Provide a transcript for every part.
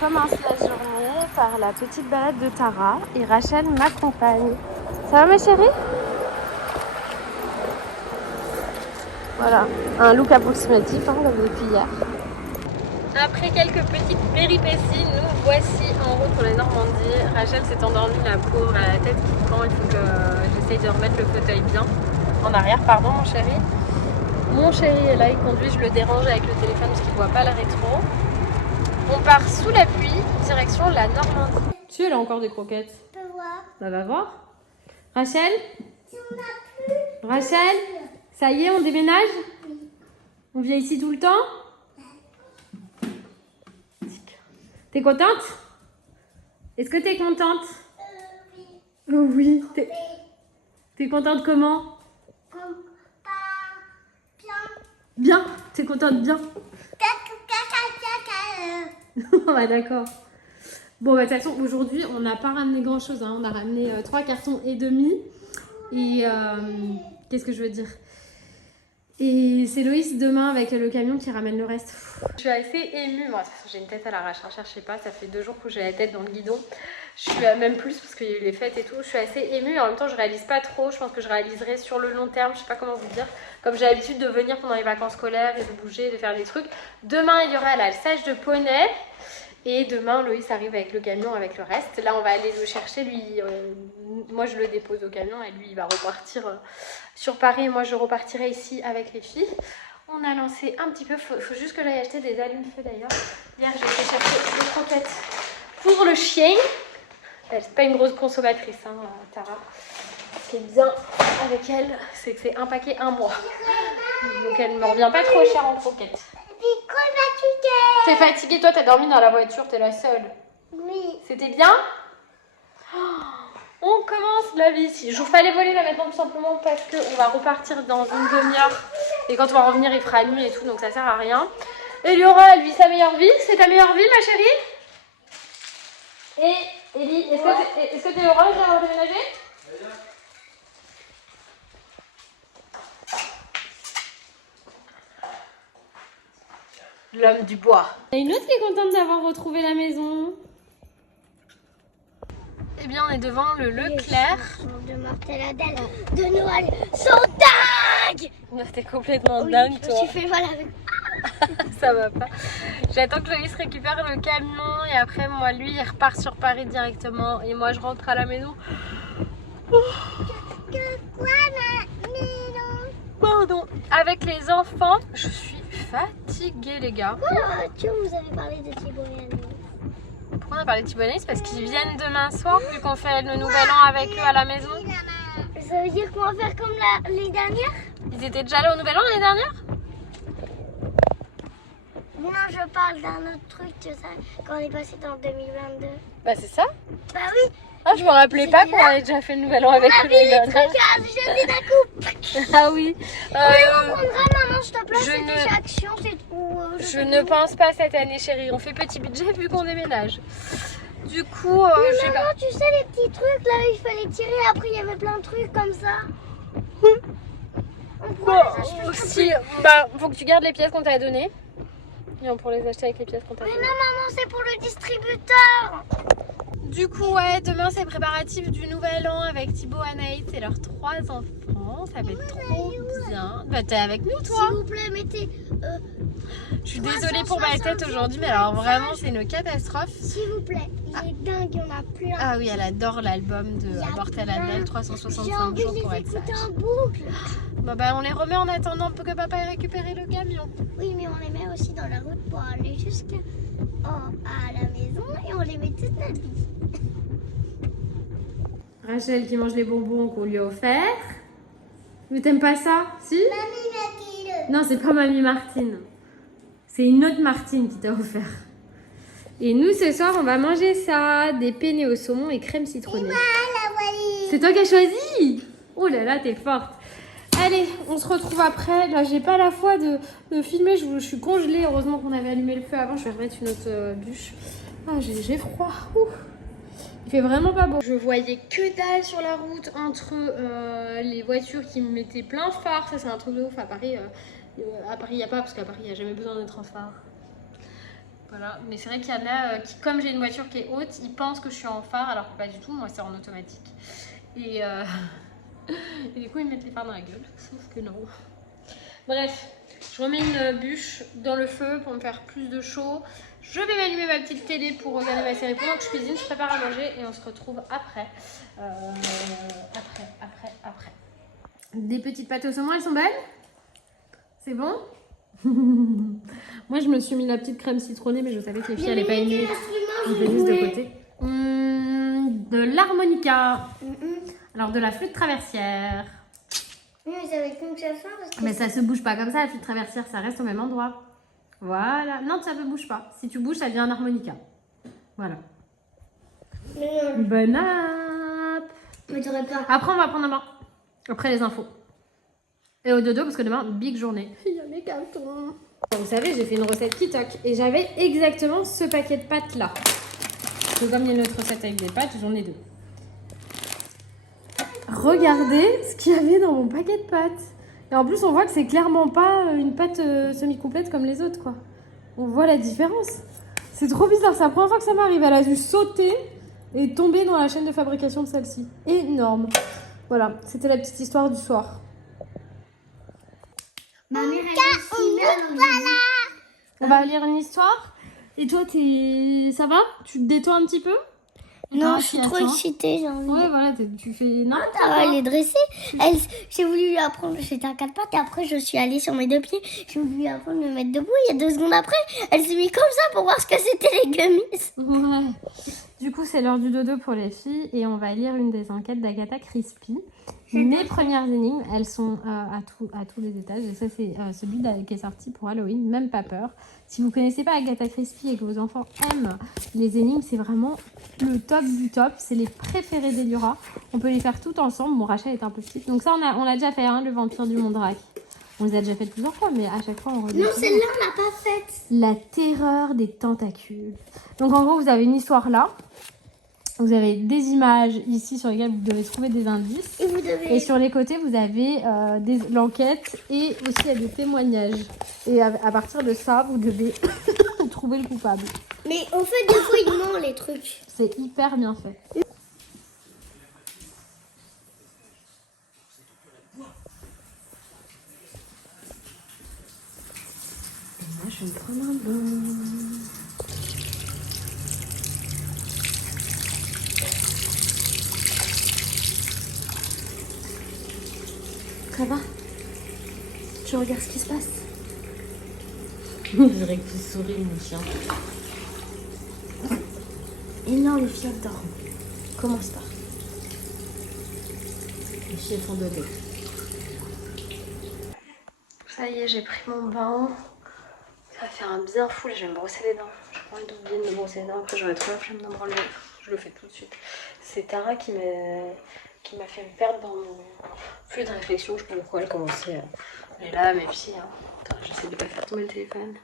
commence la journée par la petite balade de Tara et Rachel m'accompagne. Ça va ma chérie? Voilà, un look approximatif comme depuis hier. Après quelques petites péripéties, nous voici en route pour la Normandie. Rachel s'est endormie, la pauvre, à la tête qui prend. Il faut que j'essaye de remettre le fauteuil bien en arrière. Pardon mon chéri. Mon chéri est là, il conduit, je le dérange avec le téléphone parce qu'il ne voit pas la rétro. On part sous la pluie, direction la Normandie. Tu elle a encore des croquettes? Je peux voir. Bah va voir. Rachel? Si on n'a plus. Rachel? Ça y est, on déménage? Oui. On vient ici tout le temps? T'es contente? Est-ce que t'es contente? Oui. Oui. T'es contente comment? Comme pas bien. Bien. T'es contente bien? Ouais, d'accord. Bon, bah, de toute façon, aujourd'hui, on n'a pas ramené grand-chose. Hein. On a ramené 3 cartons et demi. Et qu'est-ce que je veux dire? Et c'est Loïs demain avec le camion qui ramène le reste. Je suis assez émue. Moi, j'ai une tête à l'arrache. Hein. Cherchez pas, ça fait 2 jours que j'ai la tête dans le guidon. Je suis même plus parce qu'il y a eu les fêtes et tout. Je suis assez émue. En même temps, je réalise pas trop. Je pense que je réaliserai sur le long terme. Je sais pas comment vous dire. Comme j'ai l'habitude de venir pendant les vacances scolaires et de bouger, de faire des trucs. Demain, il y aura l'alçage de poney. Et demain, Loïs arrive avec le camion, avec le reste. Là, on va aller le chercher. Lui, moi, je le dépose au camion et lui, il va repartir sur Paris. Et moi, je repartirai ici avec les filles. On a lancé un petit peu. Faut juste que j'aille acheter des allumes-feu d'ailleurs. Hier, j'ai été chercher des croquettes pour le chien. Elle, c'est pas une grosse consommatrice, hein, Tara. Ce qui est bien avec elle, c'est que c'est un paquet un mois. Donc, elle ne me revient pas trop cher en croquettes. T'es fatiguée, toi t'as dormi dans la voiture, t'es la seule. Oui. C'était bien? On commence la vie ici. Je vous fais les volets là maintenant tout simplement parce qu'on va repartir dans une demi-heure. Et quand on va revenir il fera nuit et tout donc ça sert à rien. Eliora elle vit sa meilleure vie. C'est ta meilleure vie ma chérie? Et Ellie, est-ce que t'es heureuse d'avoir déménagé? L'homme du bois. Il y a une autre qui est contente d'avoir retrouvé la maison. Eh bien, on est devant le Leclerc. Les de mortadelle de Noël sont dingues. T'es complètement Oui, dingue, je toi. me suis fait mal avec. Ça va pas. J'attends que Loïs récupère le camion et après, moi, lui, il repart sur Paris directement et moi, je rentre à la maison. Que quoi, ma maison? Pardon. Avec les enfants, je suis fatiguée, les gars. Tu vous avez parlé de Thibaut et Annie. Pourquoi on a parlé de Thibaut et Anaïs? Parce qu'ils viennent demain soir, vu qu'on fait le nouvel an avec eux à la maison. Ça veut dire qu'on va faire comme les dernières? Ils étaient déjà là au nouvel an l'année dernière? Non, je parle d'un autre truc, tu sais, quand on est passé dans 2022. Bah, c'est ça. Bah oui. Ah, je me rappelais pas qu'on avait déjà fait le nouvel an avec On a eux vu l'année les dernière. trucs à jeter d'un coup. Ah oui. On prendra, maman, s'il te plaît, je c'est ne- déjà action, c'est tout. Je ne pense pas cette année, chérie. On fait petit budget vu qu'on déménage. Du coup, Mais je sais maman, pas. tu sais, les petits trucs, là, il fallait tirer, après, il y avait plein de trucs comme ça. On pourra les acheter. Si, bah, faut que tu gardes les pièces qu'on t'a données. Et on pourra les acheter avec les pièces qu'on t'a Mais données. non, maman, c'est pour le distributeur. Du coup, ouais, demain c'est préparatif du nouvel an avec Thibaut, Anaïs et leurs 3 enfants. Ça va être trop bien. Bah, t'es avec nous, toi? S'il vous plaît, mettez. Je suis désolée pour ma tête aujourd'hui, mais alors vraiment, c'est une catastrophe. S'il vous plaît, il est dingue, il y en a plein. Ah oui, elle adore l'album de Il y a Aborter la plein. Belle, J'ai 365 envie jours de pour les être écouter sage. en boucle. Bah, on les remet en attendant que papa ait récupéré le camion. Oui, mais on les met aussi dans la route pour aller jusqu'à à la maison et on les met toute notre vie. Rachel qui mange les bonbons qu'on lui a offerts. Mais t'aimes pas ça? Si? Mamie m'a dit le. Non, c'est pas Mamie Martine. C'est une autre Martine qui t'a offert. Et nous, ce soir, on va manger ça. Des penne au saumon et crème citronnée. la valise. C'est toi qui as choisi? Oh là là, t'es forte. Allez, on se retrouve après. Là, j'ai pas la foi de filmer. Je suis congelée. Heureusement qu'on avait allumé le feu avant. Je vais remettre une autre bûche. Ah, j'ai froid. Ouh. Il fait vraiment pas beau. Je voyais que dalle sur la route entre les voitures qui me mettaient plein phare. Ça, c'est un truc de ouf. À Paris, il n'y a pas parce qu'à Paris, il n'y a jamais besoin d'être en phare. Voilà, mais c'est vrai qu'il y en a qui, comme j'ai une voiture qui est haute, ils pensent que je suis en phare alors que pas du tout, moi c'est en automatique. Et, et du coup ils mettent les phares dans la gueule, sauf que non. Bref, je remets une bûche dans le feu pour me faire plus de chaud. Je vais m'allumer ma petite télé pour regarder ma série pendant que je cuisine, je prépare à manger et on se retrouve après. Après. Des petites pâtes au saumon, elles sont belles? C'est bon? Moi je me suis mis la petite crème citronnée mais je savais que les filles n'allaient pas aimer. Je l'ai mise de côté. De l'harmonica. Alors de la flûte traversière. Oui, mais ça va être comme ça parce que... Mais ça se bouge pas comme ça, la flûte traversière, ça reste au même endroit. Voilà. Non, ça ne bouge pas. Si tu bouges, ça devient un harmonica. Voilà. Bonne app. Mais t'aurais pas... Après, on va prendre un bain. Après les infos. Et au dodo, parce que demain, big journée. Il y a mes cartons. Vous savez, j'ai fait une recette Kitok. Et j'avais exactement ce paquet de pâtes là. Parce que comme il y a une autre recette avec des pâtes, j'en ai 2. Regardez ce qu'il y avait dans mon paquet de pâtes. Et en plus, on voit que c'est clairement pas une pâte semi-complète comme les autres, quoi. On voit la différence. C'est trop bizarre, c'est la première fois que ça m'arrive. Elle a dû sauter et tomber dans la chaîne de fabrication de celle-ci. Énorme. Voilà, c'était la petite histoire du soir. Ma mère, elle On va lire une histoire. Et toi, ça va? Tu te détends un petit peu? Non, je suis trop excitée, j'ai envie. Ouais, voilà, tu fais n'importe Ah, quoi. elle est dressée. J'ai voulu lui apprendre, c'était un 4 pattes et après je suis allée sur mes 2 pieds. J'ai voulu lui apprendre de me mettre debout. Il y a 2 secondes après, elle s'est mise comme ça pour voir ce que c'était les gummies. Ouais. Du coup, c'est l'heure du dodo pour les filles et on va lire une des enquêtes d'Agatha Christie. Mes premières énigmes, elles sont à tous les étages. Et ça, c'est celui qui est sorti pour Halloween, même pas peur. Si vous connaissez pas Agatha Christie et que vos enfants aiment les énigmes, c'est vraiment le top du top. C'est les préférés d'Eliora. On peut les faire toutes ensemble. Mon Rachel est un peu petite. Donc ça, on l'a déjà fait, hein, le vampire du Mondrac. On les a déjà fait plusieurs fois, mais à chaque fois, on redécouvre. Non, celle-là, on l'a pas faite. La terreur des tentacules. Donc en gros, vous avez une histoire là. Vous avez des images ici sur lesquelles vous devez trouver des indices. Et sur les côtés, vous avez l'enquête et aussi il y a des témoignages. Et à partir de ça, vous devez trouver le coupable. Mais en fait, des fois, ils mentent les trucs. C'est hyper bien fait. Et moi, je vais me prendre un bain. Ça va? Tu regardes ce qui se passe? Je dirais que tu souris, mon chien. Et non, les filles dorment. Commence par. Les filles font dodo. Ça y est, j'ai pris mon bain. Ça va faire un bien fou. Là, je vais me brosser les dents. J'ai pas envie d'oublier de me brosser les dents. Après, j'aurai trop la flemme de me relever. Je le fais tout de suite. C'est Tara qui m'a fait me perdre dans mon flux de réflexion. Je sais pas pourquoi elle commençait. Elle est là, mes filles. Hein. Attends, j'essaie de pas faire tomber le téléphone.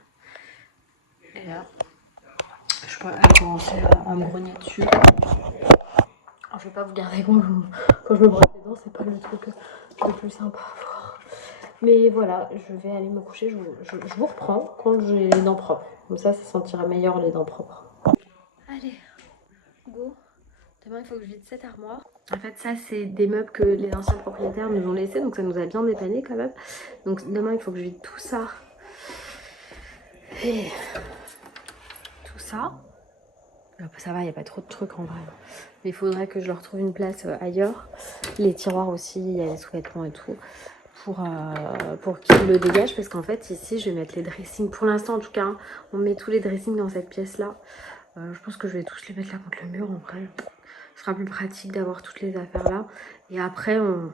Et là, je crois qu'elle commençait à me grogner dessus. Alors, je vais pas vous garder quand je me brosse les dents, c'est pas le truc le plus sympa à voir. Mais voilà, je vais aller me coucher. Je vous reprends quand j'ai les dents propres. Comme ça sentira meilleur les dents propres. Allez, go. Demain, il faut que je vide cette armoire. En fait, ça, c'est des meubles que les anciens propriétaires nous ont laissés. Donc, ça nous a bien dépanné quand même. Donc, demain, il faut que je vide tout ça. Et tout ça. Ça va, il n'y a pas trop de trucs en vrai. Mais il faudrait que je leur trouve une place ailleurs. Les tiroirs aussi, il y a les sous-vêtements et tout. Pour qu'ils le dégagent. Parce qu'en fait, ici, je vais mettre les dressings. Pour l'instant, en tout cas, hein, on met tous les dressings dans cette pièce-là. Je pense que je vais tous les mettre là contre le mur en vrai. Ce sera plus pratique d'avoir toutes les affaires là. Et après, on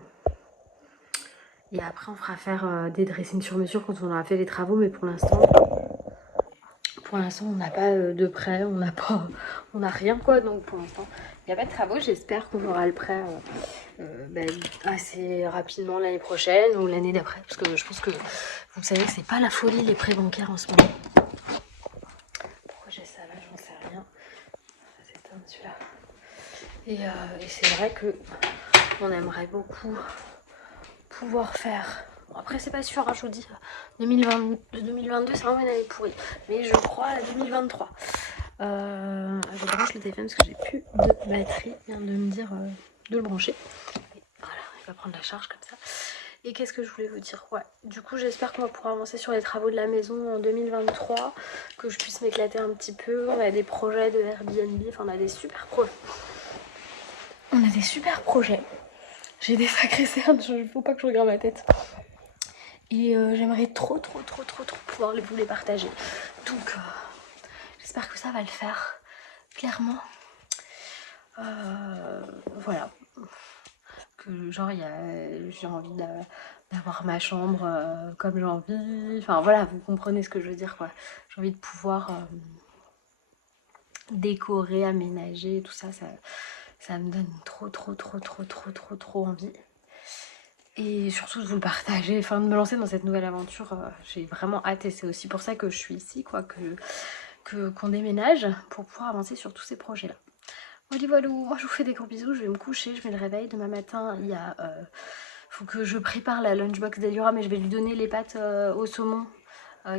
fera faire des dressings sur mesure quand on aura fait les travaux. Mais pour l'instant, on n'a pas de prêt. On n'a rien quoi. Donc pour l'instant, il n'y a pas de travaux. J'espère qu'on aura le prêt assez rapidement l'année prochaine ou l'année d'après. Parce que je pense que vous savez que c'est pas la folie les prêts bancaires en ce moment. Pourquoi j'ai ça là? J'en sais rien. C'est celui-là. Et c'est vrai que on aimerait beaucoup pouvoir faire. Bon, après c'est pas sûr, hein, je vous dis, 2022, c'est vraiment une année pourrie. Mais je crois à 2023. Je branche le téléphone parce que j'ai plus de batterie. Il vient de me dire de le brancher. Et voilà, il va prendre la charge comme ça. Et qu'est-ce que je voulais vous dire? Ouais, du coup, j'espère qu'on va pouvoir avancer sur les travaux de la maison en 2023. Que je puisse m'éclater un petit peu. On a des projets de Airbnb. Enfin, on a des super projets. J'ai des sacrées cernes, il faut pas que je regarde ma tête. Et j'aimerais trop pouvoir vous les partager. Donc j'espère que ça va le faire, clairement. Voilà. Que genre j'ai envie d'avoir ma chambre comme j'ai envie. Enfin voilà, vous comprenez ce que je veux dire quoi. J'ai envie de pouvoir décorer, aménager, tout ça, ça me donne trop envie. Et surtout de vous le partager, enfin de me lancer dans cette nouvelle aventure, j'ai vraiment hâte et c'est aussi pour ça que je suis ici, quoi, qu'on déménage pour pouvoir avancer sur tous ces projets-là. Voilà, moi je vous fais des gros bisous, je vais me coucher, je mets le réveil. Demain matin, faut que je prépare la lunchbox d'Eliora, mais je vais lui donner les pâtes au saumon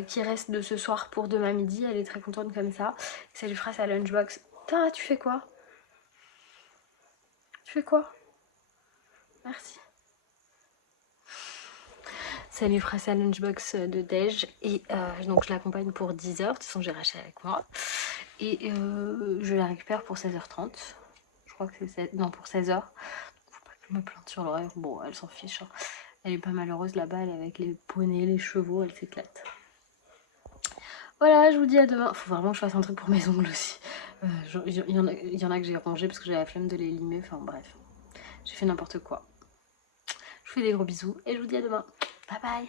qui restent de ce soir pour demain midi. Elle est très contente comme ça. Ça lui fera sa lunchbox. Putain, tu fais quoi? Merci. Ça lui fera sa lunchbox de déj et donc je l'accompagne pour 10h, de toute façon j'ai racheté avec moi. Et je la récupère pour 16h30. Je crois que c'est pour 16h. Faut pas que je me plante sur l'horaire. Bon, elle s'en fiche. Hein. Elle est pas malheureuse là-bas, elle est avec les poneys, les chevaux, elle s'éclate. Voilà, je vous dis à demain. Faut vraiment que je fasse un truc pour mes ongles aussi. Il y en a que j'ai rongé parce que j'avais la flemme de les limer. Enfin bref, j'ai fait n'importe quoi. Je vous fais des gros bisous et je vous dis à demain. Bye bye.